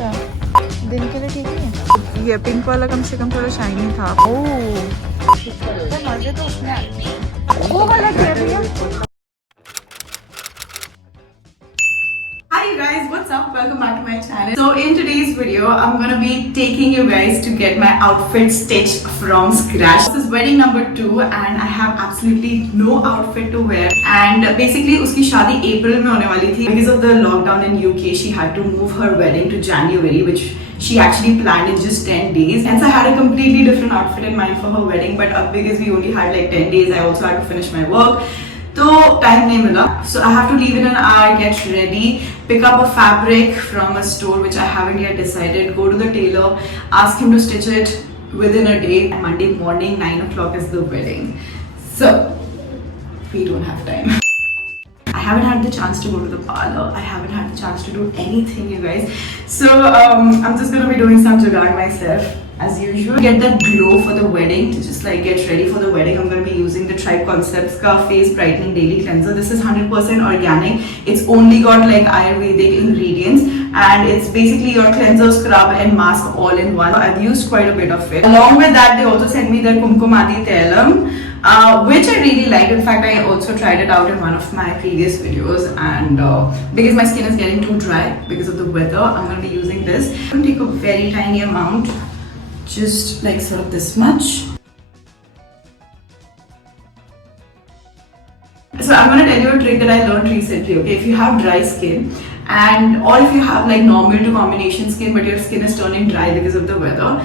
अच्छा, दिन के लिए ठीक है। ये पिंक वाला कम से कम थोड़ा शाइनी था। ओह, मजे तो उसमें आए। वो वाला क्या भैया? Hi you guys, what's up? Welcome back to my channel. So in today's video, I'm gonna be taking you guys to get my outfit stitched from scratch. This is wedding number 2 and I have absolutely no outfit to wear. And basically उसकी शादी अप्रैल में होने वाली थी. Because of the lockdown in UK, she had to move her wedding to January, which she actually planned in just 10 days. Hence I had a completely different outfit in mind for her wedding. But because we only had like 10 days, I also had to finish my work. तो time नहीं मिला, so I have to leave in an hour, get ready, pick up a fabric from a store which I haven't yet decided, go to the tailor, ask him to stitch it within a day. Monday morning 9 o'clock is the wedding, so we don't have time. I haven't had the chance to go to the parlor, I haven't had the chance to do anything, you guys, so I'm just gonna be doing some jugaad myself as usual. Get that glow for the wedding, to just like get ready for the wedding. I'm going to be using the Tribe Concepts ka face brightening daily cleanser. This is 100% organic. It's only got like Ayurvedic ingredients and it's basically your cleanser, scrub and mask all in one. I've used quite a bit of it. Along with that, they also sent me their Kumkumadi Tailam, which I really liked. In fact, I also tried it out in one of my previous videos, and because my skin is getting too dry because of the weather, I'm going to be using this. I'm going to take a very tiny amount, just like sort of this much. So I'm going to tell you a trick that I learned recently. Okay, if you have dry skin and or if you have like normal to combination skin but your skin is turning dry because of the weather,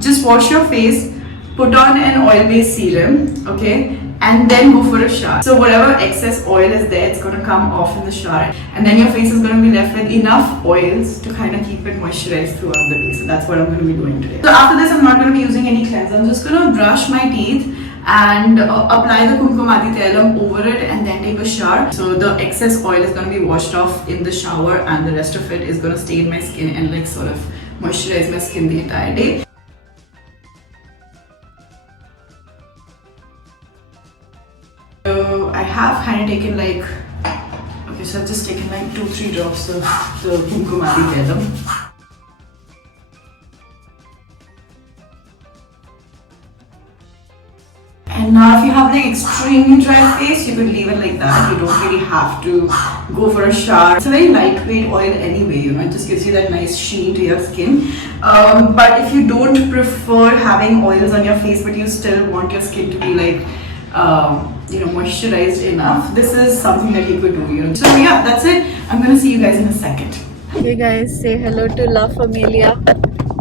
just wash your face, put on an oil-based serum, okay, and then go for a shower. So whatever excess oil is there, it's going to come off in the shower, and then your face is going to be left with enough oils to kind of keep it moisturized throughout the day. So that's what I'm going to be doing today. So after this, I'm not going to be using any cleanser. I'm just going to brush my teeth and apply the Kumkumadi Tailam over it and then take a shower. So the excess oil is going to be washed off in the shower and the rest of it is going to stay in my skin and like sort of moisturize my skin the entire day. So I have kind of taken like, okay, so I've just taken like 2-3 drops of the Kumkumadi Tailam. And now if you have like extremely dry face, you could leave it like that. You don't really have to go for a shower. It's a very lightweight oil anyway, you know, it just gives you that nice sheen to your skin. But if you don't prefer having oils on your face but you still want your skin to be like, you know, moisturized enough, this is something that you could do, you know. So yeah, that's it. I'm gonna see you guys in a second. Hey guys, say hello to La Familia.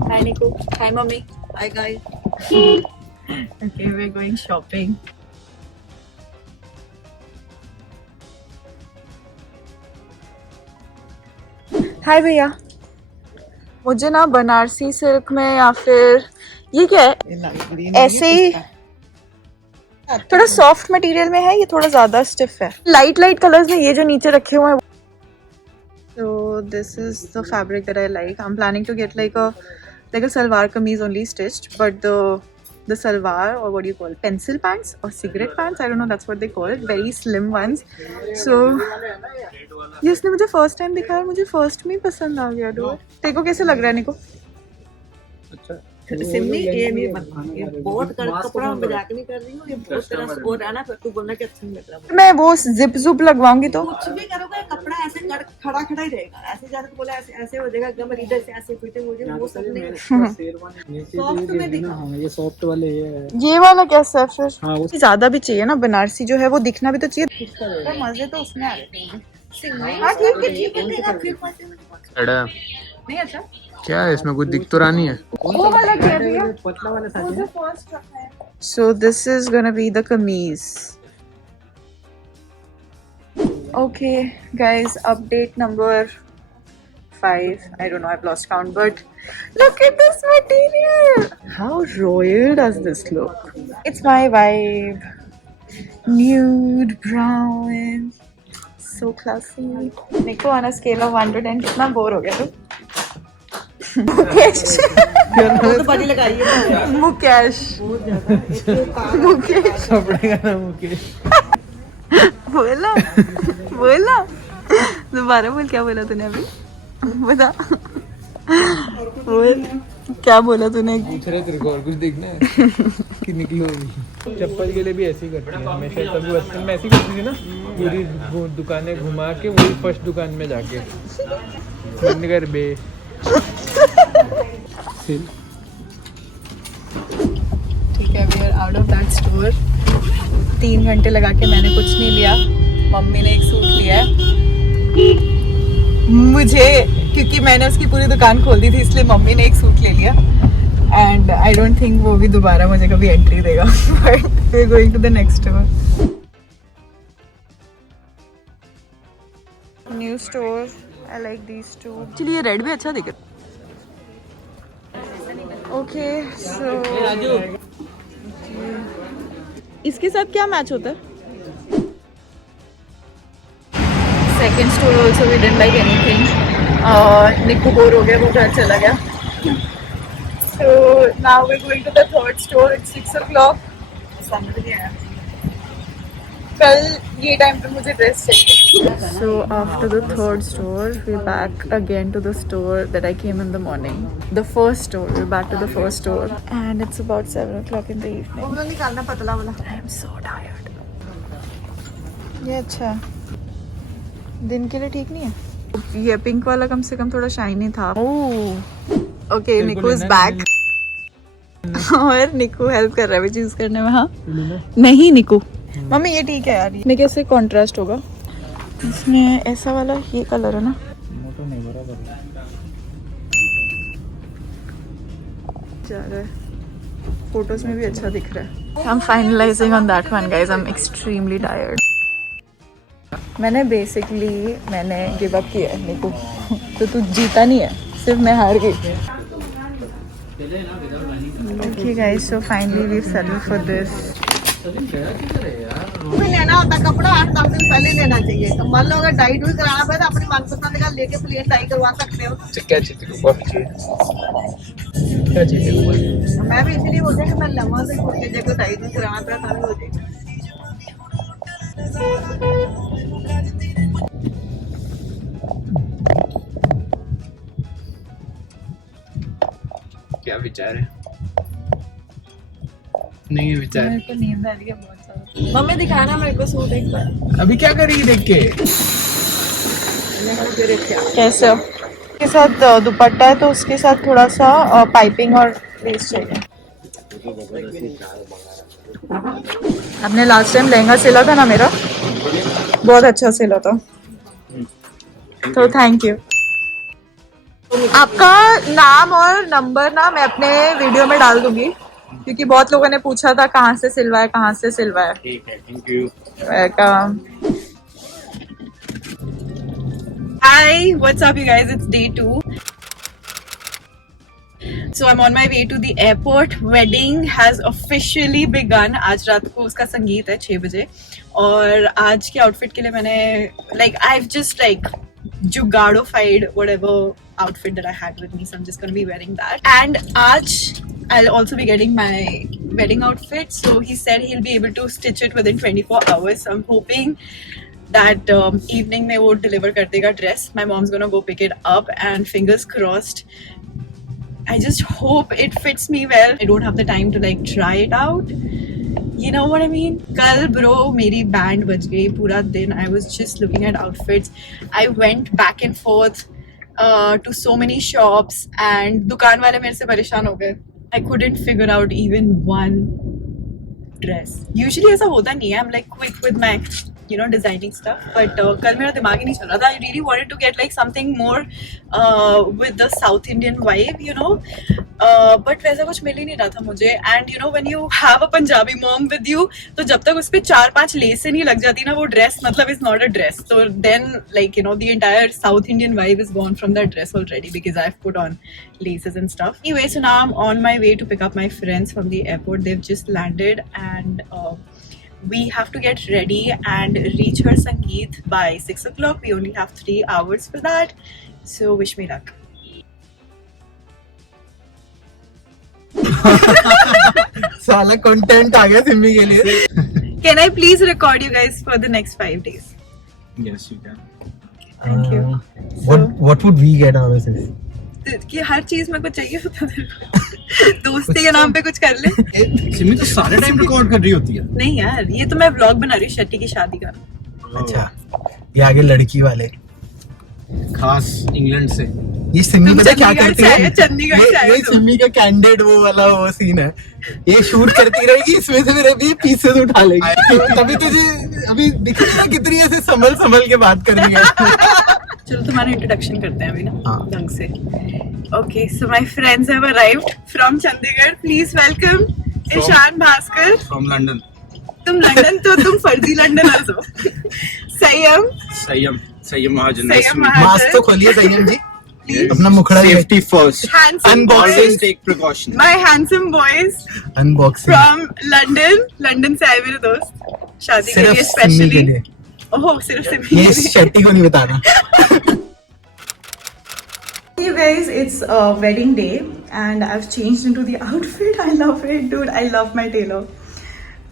Hi Nico. Hi mommy. Hi guys. Okay, we're going shopping. हाय भैया, मुझे ना Banarasi silk में या फिर ये क्या है, ऐसे ही थोड़ा सॉफ्ट मटेरियल में है, ये थोड़ा ज्यादा स्टिफ है। लाइट लाइट कलर्स में ये जो नीचे रखे हुए हैं। So this is the fabric that I like. I'm planning to get like a salwar kameez only stitched, but the salwar, or what do you call it, pencil pants or cigarette pants, I don't know, that's what they call it, very slim ones. So ये इसने मुझे first time दिखाया, मुझे first में ही पसंद आ गया। Dough तेरे को कैसे लग रहा है निको? अच्छा, सिमनी ये नहीं बता, ये बहुत कपड़ा मजाक नहीं कर रही हूँ, ये बहुत तरह से और है ना, फिर तू बोलना कि अच्छा नहीं लग रहा। मैं वो जिप जुप लगवाऊंगी तो कुछ भी करोगे कपड़ा ऐसे खड़ा खड़ा ही रहेगा, ऐसे ज्यादा तो बोला ऐसे ऐसे हो जाएगा, एकदम इधर से ऐसे फिटिंग हो जाएगी, वो सब नहीं। सॉफ्ट में दिखा, हां ये सॉफ्ट वाले ये वाला कैसा है फिर? हाँ, वो ज्यादा भी चाहिए ना, बनारसी जो है वो दिखना भी तो चाहिए। तो मजे तो उसमें आ रहे हैं। हाँ ठीक है, नहीं अच्छा क्या है इसमें, कुछ दिख तो रहा नहीं है। वो वाला क्या है भैया? पतला वाला था। So this is gonna be the kameez. Okay guys, update number 5. I don't know, I've lost count, but look at this material. How royal does this look? It's my vibe. Nude brown, so classy. Nico, on a scale of 1 to 10 कितना bore हो गया तू? मुकेश तो बड़ी लगाई है मुकेश मुकेश कपड़े का नाम मुकेश। बोला बोला दोबारा बोल, क्या बोला तूने अभी बता। और क्या बोला तूने? पूछ रहे तेरे को और कुछ देखना है कि निकलो अभी। चप्पल के लिए भी ऐसे ही करती है हमेशा, कभी बचपन में ऐसी करती थी ना, पूरी दुकानें घुमा के वही फर्स्ट दुकान में जाके बंद कर बे। ठीक है, we are out of that store. 3 घंटे लगा के मैंने कुछ नहीं लिया, मम्मी ने एक सूट लिया है मुझे, क्योंकि मैंने उसकी पूरी दुकान खोल दी थी, इसलिए मम्मी ने एक सूट ले लिया। एंड आई डोंट थिंक वो भी दोबारा मुझे कभी एंट्री देगा। But we are going to the next store. New store, I like these two. Actually ये रेड भी अच्छा दिख रहा है। ओके सो इसके साथ क्या मैच होता है? Second store also we didn't like anything. Nikku bore हो गया, वो घर चला गया। So now we are going to the third store. It's 6 o'clock। समझ नहीं आया, कल ये टाइम पे मुझे ड्रेस चाहिए। So after the third store we back again to the store that I came in the morning. The first store, we back to the first store and it's about 7 o'clock in the evening। वो निकालना पतला वाला। I am so tired. ये अच्छा है, दिन के लिए ठीक नहीं है। ये पिंक वाला कम से कम थोड़ा शाइनी था। Oh okay, Niku is back. और निकू हेल्प कर रहा है चूज करने में। हाँ नहीं निकू, मम्मी ये ठीक है यार, में कैसे कॉन्ट्रास्ट होगा इसमें? ऐसा वाला ये कलर है ना, मोटो नहीं बराबर जा रहा है, फोटोज में भी अच्छा दिख रहा है। I am finalising on that one guys, I am extremely tired. मैंने गिव अप किया है निकू। तो तू जीता नहीं है, सिर्फ मैं हार गई। Okay guys, so finally we settled for this. लेना होता कपड़ा 8-10 दिन पहले लेना चाहिए। तो मान लो अगर डाई डूई कराना पड़े तो अपनी मनपसंद का लेके प्लेन डाई करवा सकते हो। क्या चाहिए कॉफी चाहिए? क्या चाहिए? मैं भी इसलिए बोलती हूँ कि मैं लम्बा से छोड़ के जगह डाई डूई कराना पड़ा तभी हो जाएगा। क्या विचार है? नहीं है विचार। मेरे को नींद आ रही है बहुत ज्यादा। मम्मी दिखाना मेरे को सूट एक बार। अभी क्या करेगी देख के? कैसे हो? के साथ दुपट्टा है तो उसके साथ थोड़ा सा पाइपिंग और लेस चाहिए। आपने लास्ट टाइम लहंगा सिला था ना मेरा, बहुत अच्छा सिला था, तो थैंक यू। आपका नाम और नंबर ना मैं अपने वीडियो में डाल दूंगी, क्योंकि बहुत लोगों ने पूछा था कहाँ से सिलवाया, कहाँ से सिलवाया। ठीक है, thank you. Welcome. Hi, what's up you guys? It's day 2. So I'm on my way to the airport. Wedding has officially begun. आज रात को उसका संगीत है 6 बजे। और आज के आउटफिट के लिए मैंने I've just jugadofied whatever outfit that I had with me, so I'm just gonna be wearing that. And आज I'll also be getting my wedding outfit. So he said he'll be able to stitch it within 24 hours. So I'm hoping that evening में वो deliver कर देगा dress. My mom's gonna go pick it up and fingers crossed. I just hope it fits me well. I don't have the time to try it out. You know what I mean? कल bro मेरी band बज गई पूरा दिन. I was just looking at outfits. I went back and forth to so many shops and दुकान वाले मेरे से परेशान हो गए. I couldn't figure out even one dress. Usually ऐसा होता नहीं है. I'm quick with my designing stuff, but कल मेरा दिमाग ही नहीं चल रहा था. I really wanted to get something more with the South Indian vibe, but वैसा कुछ मिल ही नहीं रहा था मुझे. And when you have a Punjabi mom with you, तो जब तक उस पे 4-5 लेसें नहीं लग जाती ना, वो dress is not a dress. So then the entire South Indian vibe is gone from that dress already, because I've put on laces and stuff. Anyway, so now I'm on my way to pick up my friends from the airport. They've just landed and we have to get ready and reach her Sangeet by 6 o'clock. We only have 3 hours for that. So wish me luck. साला content आ गया सिम्मी के लिए। Can I please record you guys for the next 5 days? Yes, you can. Thank you. What would we get out of this? कि हर चीज मेरे को चाहिए होता है। दोस्ती के नाम पे कुछ कर ले। सिमी तो सारे टाइम रिकॉर्ड कर रही होती है। नहीं यार, ये तो मैं व्लॉग बना रही हूँ शेट्टी की शादी का। अच्छा, ये आगे लड़की वाले खास इंग्लैंड से। ये सिमी पता क्या चंडीगढ़ करती से है? आए, चंडीगढ़ से आए ये तुम। सिमी का कैंडिडेट वो वाला वो सीन है। ये शूट करती रहेगी, इसमें से मेरे भी पीसेस उठा लेगी। तभी तुझे अभी दिख रही है कितनी ऐसे संभल के बात कर रही है। चलो तुम्हारा इंट्रोडक्शन करते हैं अभी ना हाँ। ढंग से। Okay, so my friends have arrived from Chandigarh. Please welcome Ishaan Bhaskar. From London. तुम लंदन तो तुम फर्जी लंदन हो। संयम सय्यम महाजन। संयम मास्क महाजन। तो खोलिए संयम जी, अपना मुखड़ा safety first. Handsome Unboxing. boys, take precaution. my handsome boys unboxing from London से आए मेरे दोस्त शादी के सिर्फ लिए सिमी के स्पेशली। लिए। ओह, सिर्फ सिमी ये के लिए। शेट्टी को नहीं बताना। You guys, it's a wedding day and I've changed into the outfit. I love it, dude. I love my tailor.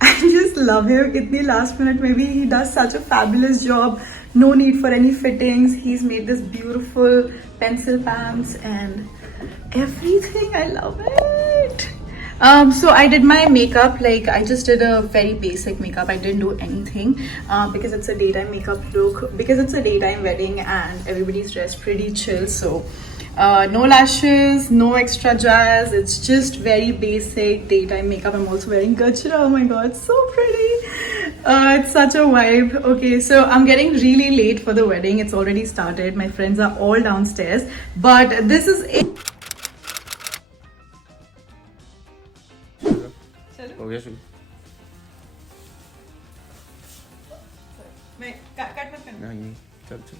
I just love him. Itni last minute, maybe he does such a fabulous job. No need for any fittings. He's made this beautiful pencil pants and everything. I love it. So I did my makeup, like I just did a very basic makeup. I didn't do anything because it's a daytime makeup look, because it's a daytime wedding and everybody's dressed pretty chill. So no lashes, no extra jazz. It's just very basic daytime makeup. I'm also wearing gajra. Oh my god, so pretty. It's such a vibe. Okay, so I'm getting really late for the wedding. It's already started. My friends are all downstairs, but this is it. हो गया शुरू। मैं cut मत करना। नहीं चल चल।